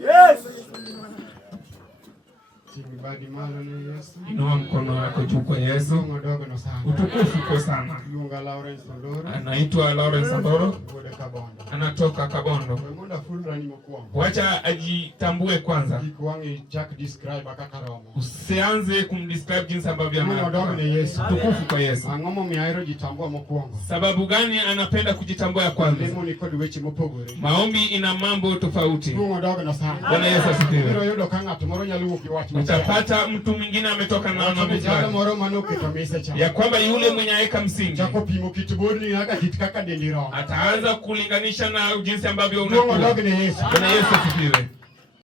Yes. Inua mkono wako juu kwa Yesu. Utukufu kwa sana. Anaitwa Lawrence Sandoro. Anatoka Kabondo. Wacha ajitambue kwanza. Usianze kumdescribe jinsi ambavyo anakuwa. Utukufu kwa Yesu. Sababu gani anapenda kujitambua ya kwanza? Maombi ina mambo tofauti. Bwana Yesu asifiwe. Utapata mtu mwingine ametoka na mambo ya kwamba yule mwenye aweka msingi ataanza kulinganisha na jinsi ambavyo unakuwa. Bwana Yesu asifiwe.